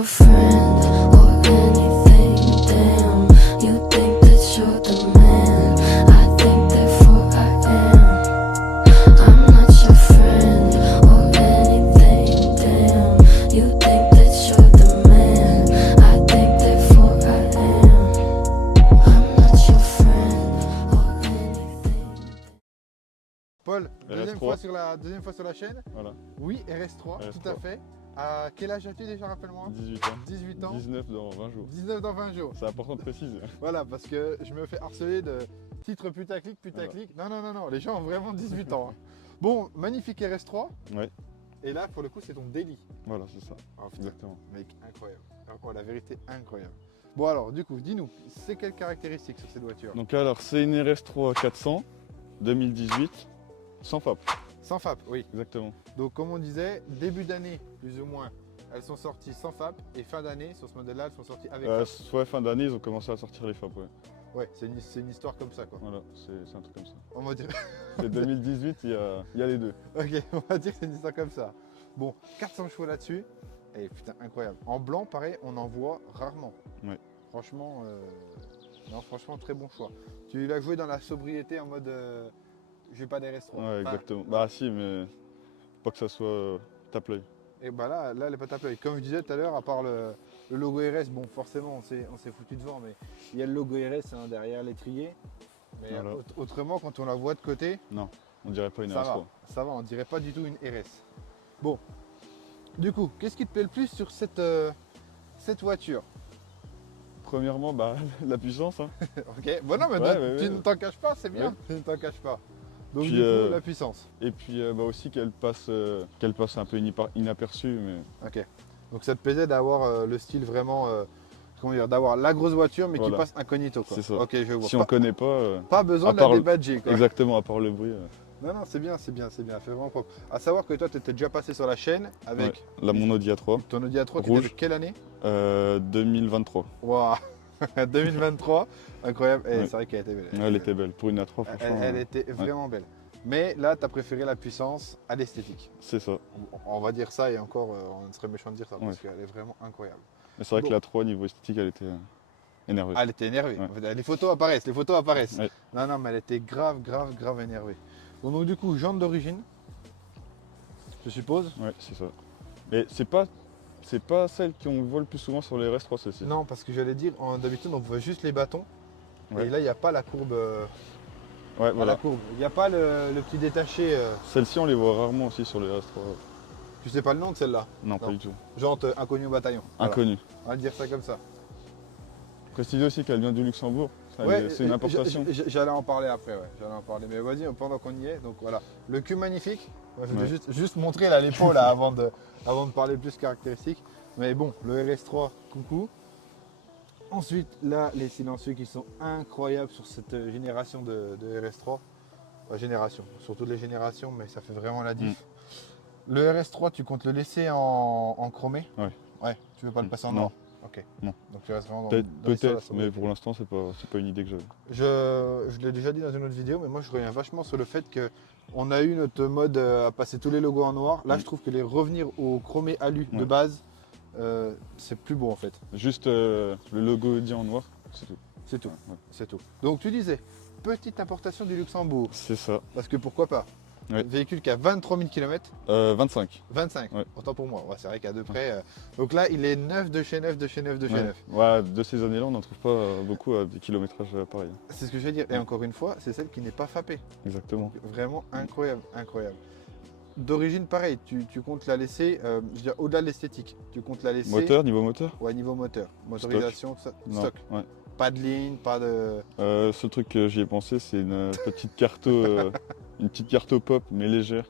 your friend or anything, damn. You think that you're the man, I think therefore I am. I'm not your friend or anything, damn. You think that you're the man, I think therefore I am. I'm not your friend or anything. Paul, RS3. deuxième fois sur la chaîne. Voilà, Oui, RS3, tout à RS3. fait. À quel âge as-tu déjà, rappelle-moi? 18 ans. 18 ans. 19 dans 20 jours. 19 dans 20 jours. C'est important de préciser. Voilà, parce que je me fais harceler de titres putaclic. Non, les gens ont vraiment 18 ans. Hein. Bon, magnifique RS3. Ouais, Et là, pour le coup, c'est ton daily. voilà, c'est ça. Oh, putain, Exactement. mec, incroyable. Oh, la vérité, incroyable. Bon, alors, du coup, dis-nous, c'est quelles caractéristiques sur cette voiture? Donc alors, c'est une RS3 400 2018 sans FAP. Sans FAP, oui. Exactement. Donc, comme on disait, début d'année, plus ou moins, elles sont sorties sans FAP. Et fin d'année, sur ce modèle-là, elles sont sorties avec FAP. Soit fin d'année, ils ont commencé à sortir les FAP. Ouais. Ouais, c'est une histoire comme ça, quoi. Voilà, c'est un truc comme ça. On va dire. C'est 2018, il y a les deux. Ok, on va dire que c'est une histoire comme ça. Bon, 400 chevaux là-dessus. Et putain, incroyable. En blanc, pareil, on en voit rarement. Ouais. Franchement, non, franchement, très bon choix. Tu l'as joué dans la sobriété en mode j'ai pas d'RS3. Ouais, exactement. Bah si, mais faut pas que ça soit tape-l'œil. Et bah là, elle est pas tape-l'œil. Comme je disais tout à l'heure, à part le logo RS, bon, forcément, on s'est foutu devant, mais il y a le logo RS hein, derrière l'étrier. Mais Voilà. autrement, quand on la voit de côté, Non, on dirait pas une ça RS3. ça va, on dirait pas du tout une RS. Bon, du coup, qu'est-ce qui te plaît le plus sur cette voiture? Premièrement, bah la puissance. Hein. Ok, bon non, mais Ouais, tu ne t'en caches pas, c'est bien, tu ne t'en caches pas. Donc Puis, du coup, la puissance. Et puis bah, aussi qu'elle passe un peu inaperçue. Mais... Ok, donc ça te plaisait d'avoir le style vraiment, comment dire, d'avoir la grosse voiture mais qui Voilà. passe incognito quoi. C'est ça. Ok, je vois. Si on connaît pas, Pas besoin à de la part le- débadger quoi. exactement, à part le bruit. Non, non, c'est bien, c'est fait vraiment propre. À savoir que toi, tu étais déjà passé sur la chaîne avec Ouais. Là, mon Audi A3, ton Audi A3 qui Rouge. était de quelle année? 2023. Waouh 2023, incroyable. Et Ouais. c'est vrai qu'elle était belle. Ouais, elle était belle. Pour une A3, franchement, Elle était vraiment belle. Mais là, tu as préféré la puissance à l'esthétique. c'est ça. On va dire ça et encore, on serait méchant de dire ça parce Ouais. qu'elle est vraiment incroyable. Mais c'est vrai Bon. que l'A3, niveau esthétique, elle était énervée. Ah, elle était énervée. Ouais. Les photos apparaissent, Ouais. Non, non, mais elle était grave énervée. Bon, donc du coup, jante d'origine, je suppose. Ouais, c'est ça. Mais c'est pas celle qu'on voit le plus souvent sur les RS3, celle-ci. Non, parce que j'allais dire, d'habitude, on voit juste les bâtons. Ouais. Et là, il n'y a pas la courbe. Ouais, La voilà. courbe. Il n'y a pas le petit détaché. Celle-ci, on les voit rarement aussi sur les RS3. Tu sais pas le nom de celle-là? Non, pas du tout. Jante inconnue au bataillon. Voilà. Inconnu. On va dire ça comme ça. Préciser aussi qu'elle vient du Luxembourg. C'est une importation. J'allais en parler après, ouais. J'allais en parler. Mais vas-y, pendant qu'on y est, donc voilà. Le cul magnifique. Moi, je vais Ouais. juste montrer là l'épaule là, avant de parler plus caractéristiques. Mais bon, le RS3, coucou. Ensuite, là, les silencieux qui sont incroyables sur cette génération de RS3. Génération, sur toutes les générations, mais ça fait vraiment la diff. Le RS3, tu comptes le laisser en chromé? Ouais. Ouais, tu veux pas le passer en Non. noir? Ok. Non. Donc tu restes vraiment dans Peut-être, l'histoire de la mais sobriété. pour l'instant, c'est pas une idée que j'avais. Je l'ai déjà dit dans une autre vidéo, mais moi je reviens vachement sur le fait qu'on a eu notre mode à passer tous les logos en noir. Là, je trouve que les revenir au chromé alu de Ouais. base, c'est plus beau en fait. Juste le logo Audi en noir, c'est tout. C'est tout. Ouais. C'est tout. Donc tu disais, petite importation du Luxembourg, C'est ça. parce que pourquoi pas? Ouais. Véhicule qui a 23 000 km, 25. 25, Ouais. autant pour moi. Ouais, c'est vrai qu'à deux près. Donc là, il est neuf de chez neuf, de chez neuf, de chez Ouais. neuf. Ouais, de ces années-là, on n'en trouve pas beaucoup à des kilométrages pareils. C'est ce que je vais dire. Et encore une fois, c'est celle qui n'est pas fappée. Exactement. Vraiment incroyable, incroyable. D'origine, pareil, tu comptes la laisser, je veux dire, au-delà de l'esthétique, tu comptes la laisser. Niveau moteur Ouais, niveau moteur, motorisation, tout ça, Non. stock. Ouais. Pas de ligne, pas de. Seul truc que j'y ai pensé, c'est une petite carte pop, mais légère.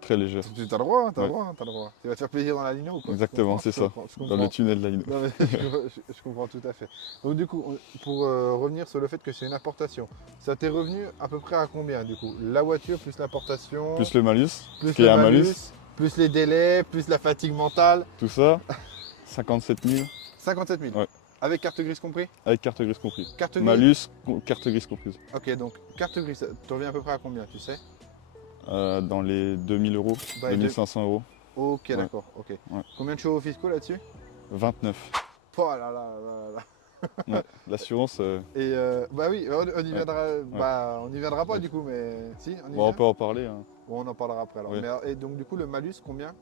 Très légère. Tu as le droit, hein, t'as le Ouais. droit, hein, t'as le droit. Tu vas te faire plaisir dans la ligne ou quoi? Exactement, Je c'est ça. comprends, je Dans comprends. le tunnel là. Non, mais je comprends tout à fait. Donc du coup, pour revenir sur le fait que c'est une importation, ça t'est revenu à peu près à combien du coup? La voiture plus l'importation, Plus le malus, plus qu'il y le a un malus, malus, plus les délais, plus la fatigue mentale, tout ça, 57 000, 57 000. Ouais. Avec carte grise compris? avec carte grise comprise. Carte grise. Malus, carte grise comprise. Ok, donc carte grise, tu reviens à peu près à combien, tu sais? Dans les 2000 euros, Bah, 2500 euros. Ok, Ouais. d'accord, ok. Ouais. Combien de chevaux fiscaux là-dessus? 29. Oh là là là là. Ouais. L'assurance, Et bah oui, on y ouais. viendra. Ouais. Bah, on y viendra pas Ouais. du coup, mais si, on y Bon, on vient. peut en parler, hein. Bon, on en parlera après alors. Ouais. Mais, et donc du coup, le malus, combien?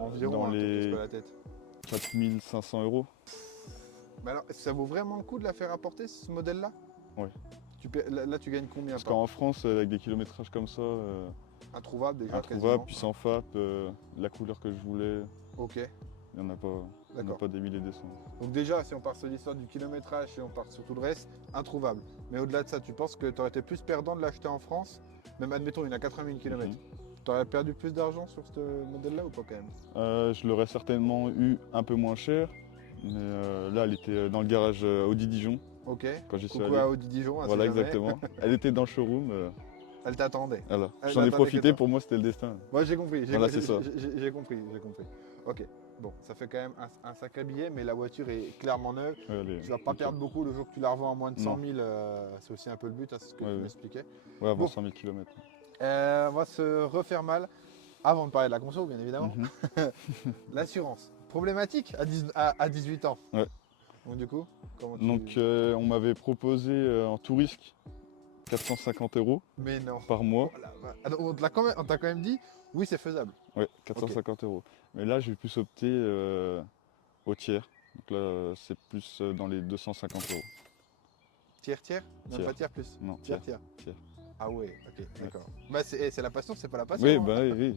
Environ, Dans hein, te casse pas les la tête. 4500 €. Mais alors, ça vaut vraiment le coup de la faire apporter ce modèle-là? Ouais. Là, tu gagnes combien Parce par qu'en France, avec des kilométrages comme ça, introuvable déjà introuvable, quasiment. puis sans FAP, la couleur que je voulais, Ok, il n'y en a pas. Il y en a d'accord. pas des milliers des cents. Donc déjà, si on part sur l'histoire du kilométrage, si on part sur tout le reste, introuvable. Mais au-delà de ça, tu penses que tu aurais été plus perdant de l'acheter en France? Même admettons, il a 80 000 km. Mhm. Tu aurais perdu plus d'argent sur ce modèle-là ou pas quand même? Je l'aurais certainement eu un peu moins cher, mais là, elle était dans le garage Audi Dijon Ok. quand j'y suis Coucou allé. à Audi Dijon, hein, Voilà, si jamais. exactement. Elle était dans le showroom. Elle t'attendait. Voilà. Elle J'en ai n'attendait que profité, toi. pour moi, c'était le destin. Moi j'ai compris, Voilà, c'est ça. j'ai compris, j'ai compris. Ok, bon, ça fait quand même un sacré billet, mais la voiture est clairement neuve. Ouais, elle est Tu vas pas nickel. perdre beaucoup le jour que tu la revends à moins de 100 Non. 000, c'est aussi un peu le but, hein, c'est ce que Ouais, tu ouais. m'expliquais. Ouais, avant Bon. 100 000 km. On va se refaire mal, avant de parler de la conso bien évidemment. L'assurance, problématique à 18 ans. Ouais. Donc du coup, comment tu... Donc, on m'avait proposé en tout risque 450 € Mais non. par mois. Oh la vache. Ah, donc, on t'a quand même dit, oui c'est faisable. Ouais, 450 €. Mais là, j'ai plus opté au tiers. Donc là, c'est plus dans les 250 €. Tiers, même Tiers. pas tiers plus. Non, Tiers. tiers. Ah ouais, ok, d'accord. Bah c'est la passion, c'est pas la passion. Oui, hein. bah oui, oui.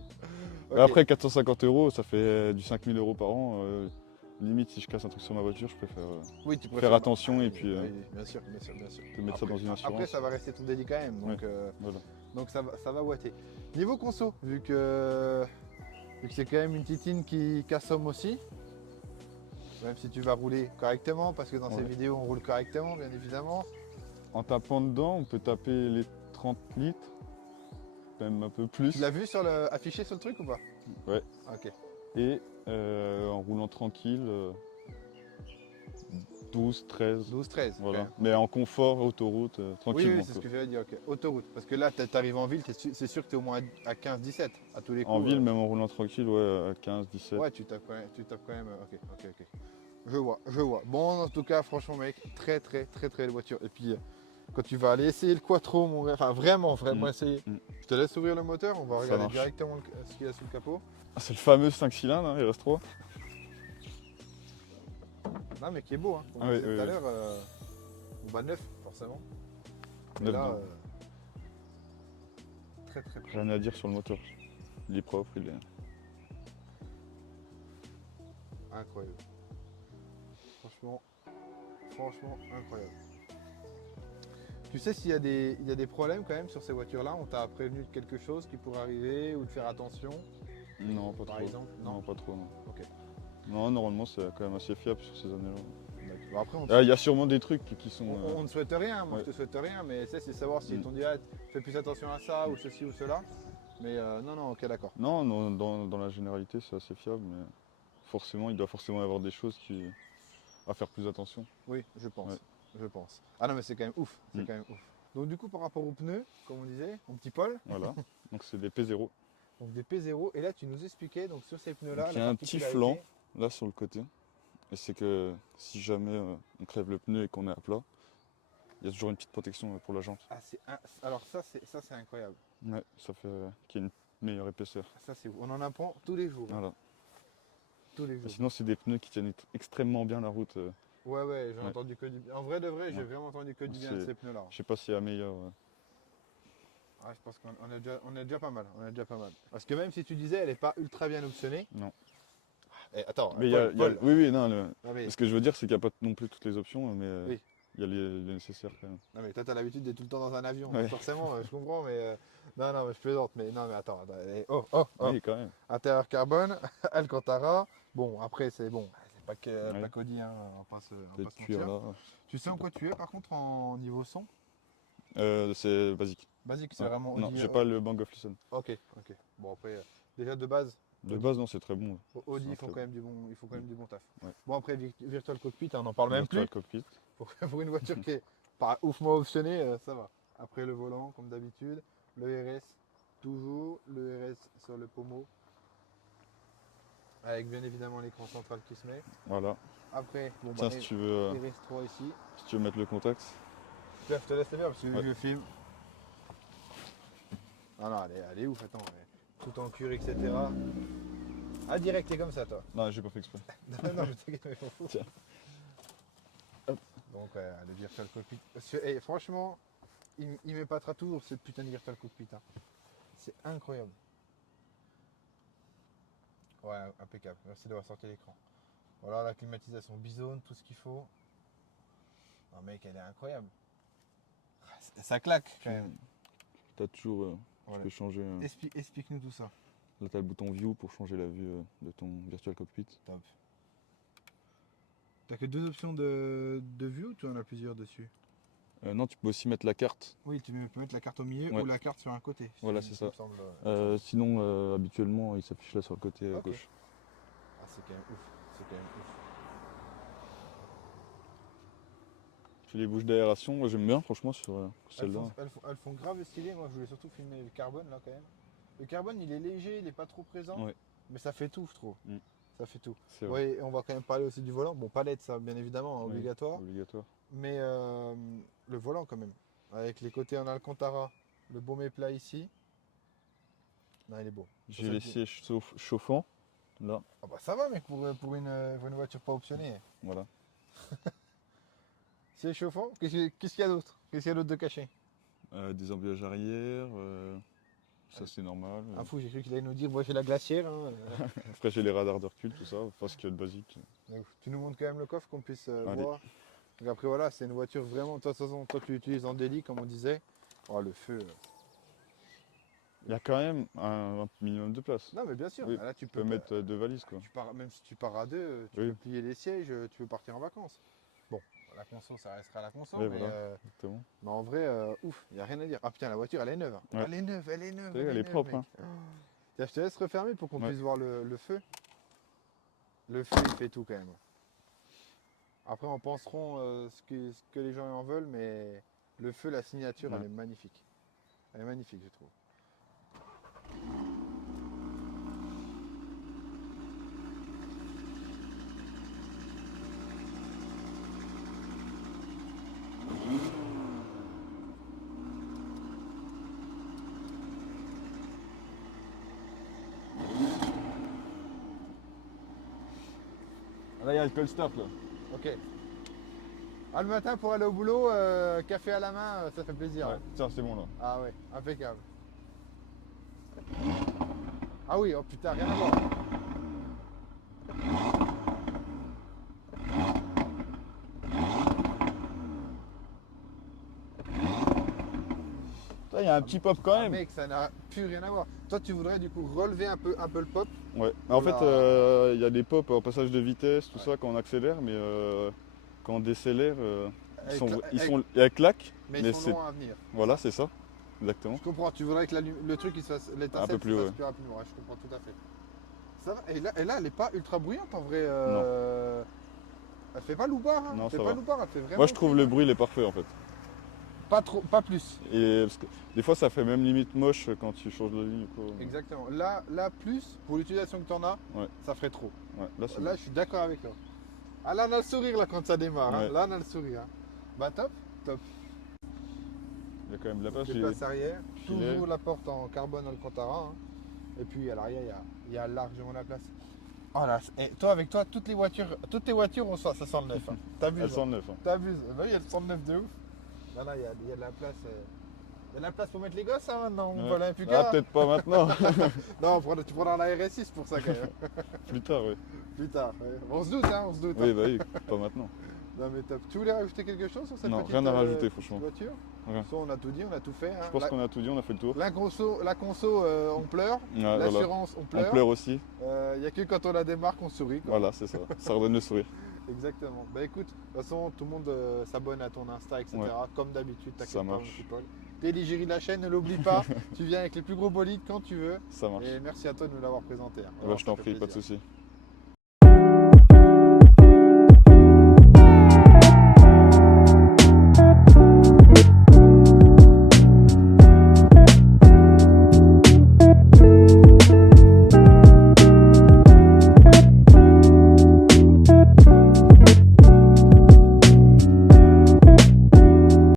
Ok. Après, 450 €, ça fait du 5 000 € par an. Limite, si je casse un truc sur ma voiture, je préfère Oui, tu faire préfères attention ah, et oui, puis oui, bien sûr, bien sûr, bien sûr. te mettre ça dans une assurance. Après, ça va rester ton délit quand même, donc, Voilà. donc ça va ouater. Niveau conso, vu que c'est quand même une titine qui assomme aussi, même si tu vas rouler correctement, parce que dans ces Ouais. vidéos on roule correctement, bien évidemment. En tapant dedans, on peut taper les 30 litres, même un peu plus. Tu l'as vu affiché sur le truc ou pas? Ouais. Ok. Et en roulant tranquille, 12, 13. 12-13. Voilà. Mais en confort, autoroute, Oui, tranquillement. oui, c'est ce quoi. que j'allais dire. Ok. Autoroute. Parce que là, tu arrives en ville, c'est sûr que tu es au moins à 15-17 à tous les coups. En ville, même en roulant tranquille, ouais, à 15, 17. Ouais, tu tapes quand même. Ok, ok, ok. Je vois. Bon, en tout cas, franchement, mec, très belle voiture. Et puis, quand tu vas aller essayer le Quattro, mon gars, enfin vraiment essayer. Mm. Je te laisse ouvrir le moteur, on va Ça regarder marche. directement ce qu'il y a sous le capot. Ah, c'est le fameux 5 cylindres, hein, il reste 3. Non, mais qui est beau, hein. Comme Ah on oui, disait oui, tout à oui. l'heure, bah neuf, forcément. Mais Neuf, là, non. très Rien à dire sur le moteur. Il est propre, il est. incroyable. Franchement, incroyable. Tu sais s'il y a des problèmes quand même sur ces voitures-là? On t'a prévenu de quelque chose qui pourrait arriver ou de faire attention, Non, pas par trop. exemple? Non, pas trop, non. Ok. Non, normalement, c'est quand même assez fiable sur ces années-là. Bon, après, Ah, il y a sûrement des trucs qui sont. on ne souhaite rien, moi ouais. je te souhaite rien, mais c'est savoir si Mm. t'ont dit ah, fais plus attention à ça ou ceci ou cela. Mais non, ok, d'accord. Non, dans la généralité, c'est assez fiable, mais forcément, il doit forcément y avoir des choses à faire plus attention. Oui, je pense. Ouais. Je pense. Ah non, mais c'est quand même ouf. C'est Mm. quand même ouf. Donc, du coup, par rapport aux pneus, comme on disait, mon petit Paul, Voilà. Donc, c'est des P0. donc des P0, et là, tu nous expliquais, donc sur ces pneus-là, Donc, il y la a un petit particularité- flanc là sur le côté. Et c'est que si jamais on crève le pneu et qu'on est à plat, il y a toujours une petite protection pour la jante. Ah, alors ça, c'est incroyable. Ouais, ça fait qu'il y ait une meilleure épaisseur. Ça, on en apprend tous les jours. Voilà. Tous les Et jours. sinon, c'est des pneus qui tiennent extrêmement bien la route. Ouais, j'ai Ouais. entendu que du bien. En vrai de vrai, j'ai Ouais. vraiment entendu que du bien de C'est- ces pneus-là. Je sais pas s'il y a meilleur. Ah, je pense qu'on est déjà pas mal. On est déjà pas mal. Parce que même si tu disais, elle n'est pas ultra bien optionnée. Non. Attends, Mais Paul. oui, non. Non, mais, Ce que je veux dire, c'est qu'il n'y a pas non plus toutes les options, mais Oui. il y a les nécessaires quand même. non, mais toi, t'as l'habitude d'être tout le temps dans un avion. Ouais. Donc forcément, je comprends, mais. Non, mais je plaisante. Mais non, mais attends. Oh. Oui, quand même. Intérieur carbone, Alcantara. Bon, après, c'est bon. C'est pas que Ouais. pas qu'Audi, hein. On va pas se Des mentir. cuirs là. Tu sais en quoi tu es, par contre, en niveau son? C'est basique. Basique, c'est Ouais. vraiment Non, Audi. j'ai pas le Bang of Listen. Ok. Bon, après, déjà de base. De base, non, c'est très bon. Audi, C'est un ils font très quand même du bon taf. Ouais. Bon, après, Virtual Cockpit, on n'en parle même Virtual plus. Cockpit. Pour une voiture qui est pas oufement optionnée, ça va. Après, le volant, comme d'habitude. Le RS, toujours. Le RS sur le pommeau. Avec bien évidemment l'écran central qui se met. Voilà. Après, bon, Tiens, bah, si tu veux, RS3 ici. si tu veux mettre le contact. Pierre, je te laisse le faire parce que Ouais. je filme. Ah non, elle est ouf, attends. Tout en cuir, etc. Ah, direct, t'es comme ça, toi. Non, j'ai pas fait exprès. Non, mais t'inquiète, mais je m'en fous. Tiens. Donc, le Virtual Cockpit. Et franchement, il m'épatera toujours cette putain de Virtual Cockpit. Hein. C'est incroyable. Ouais, impeccable. Merci d'avoir sorti l'écran. Voilà, la climatisation bizone, tout ce qu'il faut. Non, mec, elle est incroyable. Ça claque quand même. T'as toujours. Tu Voilà. peux changer. Explique-nous tout ça. Là, t'as le bouton View pour changer la vue de ton Virtual Cockpit. Top. T'as que deux options de vue ou tu en as plusieurs dessus? Non, tu peux aussi mettre la carte. Oui, tu peux mettre la carte au milieu Ouais. ou la carte sur un côté. Voilà, Il c'est me ça. semble, Sinon, habituellement, il s'affiche là sur le côté à Ok. gauche. Ah, c'est quand même ouf. C'est quand même ouf. Puis les bouches d'aération, moi j'aime bien franchement sur celle-là. Elles font grave stylé. Moi, je voulais surtout filmer le carbone là quand même. Le carbone, il est léger, il n'est pas trop présent. Ouais. Mais ça fait tout, je trouve. Mm. Ça fait tout. C'est vrai. Ouais, et on va quand même parler aussi du volant. Bon, pas l'aide, ça, bien évidemment, hein, Oui, obligatoire. Obligatoire. Mais le volant quand même. Avec les côtés en Alcantara, le baume plat ici. Non, il est beau. J'ai Ça, les c'est- sièges chauffants. Là, Ah bah ça va, mec, pour une voiture pas optionnée. voilà. C'est chauffant. Qu'est-ce qu'il y a d'autre? Qu'est-ce qu'il y a d'autre de caché? Des embuages arrière, ça c'est normal. Un fou, j'ai cru qu'il allait nous dire, moi j'ai la glacière. Hein. Après j'ai les radars de recul, tout ça, enfin ce qu'il y a de basique. Donc, tu nous montres quand même le coffre qu'on puisse Allez. voir. Donc après voilà, c'est une voiture vraiment, de toute façon, toi tu l'utilises en délit comme on disait. Oh le feu. Il y a quand même un minimum de place. Non mais bien sûr, Oui, là tu Tu peux peux mettre deux valises quoi. même si tu pars à deux, tu Oui. peux plier les sièges, tu peux partir en vacances. Bon, la conso ça restera la conso, Oui, mais, voilà. Exactement. mais en vrai, ouf, il n'y a rien à dire. Ah putain, la voiture elle est neuve. Hein. Ouais. Elle est neuve, elle est neuve. T'as vu, elle est neuve, propre, mec. hein. Tiens, je te laisse refermer pour qu'on Ouais. puisse voir le feu. Le feu il fait tout quand même. Après on penseront ce que les gens en veulent, mais le feu, la signature, Ouais. elle est magnifique. Elle est magnifique, je trouve. Là il y a le cold start là. Ok. Ah, le matin pour aller au boulot, café à la main, ça fait plaisir. Ouais, hein. tiens c'est bon là. Ah ouais, impeccable. Ah oui, oh putain, rien à voir. Il y a un petit pop quand Ah, même. mec, ça n'a plus rien à voir. Toi, tu voudrais du coup relever un peu le pop. Ouais. En Oula. fait, il y a des pops en passage de vitesse, tout Ouais. ça quand on accélère, mais quand on décélère, Avec elles claquent. Mais Mais ils sont c'est- longs à venir. Voilà, c'est ça. Exactement. Je comprends, tu voudrais que le truc, il se fasse, l'étincelle Un peu plus, se fasse ouais. plus rapidement. Ouais, je comprends tout à fait. Ça va. Et là, elle n'est pas ultra bruyante en vrai. Elle fait pas loupard. Hein. Non, Elle fait ça pas va. loupard, elle fait vraiment. Moi je trouve fine. le bruit il est parfait en fait. Pas trop, pas plus. Et parce que des fois ça fait même limite moche quand tu changes de ligne ou quoi. Exactement. Là plus, pour l'utilisation que tu en as, Ouais. ça ferait trop. Ouais, là c'est Là, je suis d'accord avec toi. Ah, là, on a le sourire là quand ça démarre. Hein. Ouais. Là, on a le sourire. Hein. Bah, top. il y a quand même de la place. Les j'ai- places arrière. filet. Toujours la porte en carbone Alcantara. Hein. Et puis à l'arrière, il y a largement la place. Oh là, et toi, avec toi, toutes tes voitures, ça sent le neuf. Hein. T'abuses. Elles sont neuves. Hein. T'abuses. Bah oui, elles sont neuf de ouf. Là, il y a de la place. Il y a de la place pour mettre les gosses hein, maintenant. On Ouais. va aller plus Ah peut-être pas maintenant. Non, tu prendras la RS6 pour ça quand même. Plus tard oui. Plus tard. Ouais. On se doute, hein, on se doute. Oui bah oui, pas maintenant. Non mais top. Tu voulais rajouter quelque chose sur cette Non, petite rien à rajouter, franchement. voiture Rien. Ça, on a tout dit, on a tout fait. Hein. Je pense qu'on a tout dit, on a fait le tour. La conso, on pleure. Ouais, voilà. L'assurance, on On pleure. pleure aussi. Il n'y a que quand on la démarre qu'on sourit. quoi. Voilà, c'est ça. Ça redonne le sourire. Exactement. Bah écoute, de toute façon, tout le monde s'abonne à ton Insta, etc. Ouais. Comme d'habitude, t'inquiète Ça pas, marche. mon petit Paul. T'es l'égérie de la chaîne, ne l'oublie pas. Tu viens avec les plus gros bolides quand tu veux. Ça marche. Et merci à toi de nous l'avoir présenté. hein. Eh ben, Vraiment, je t'en ça fait prie, pas de plaisir. soucis.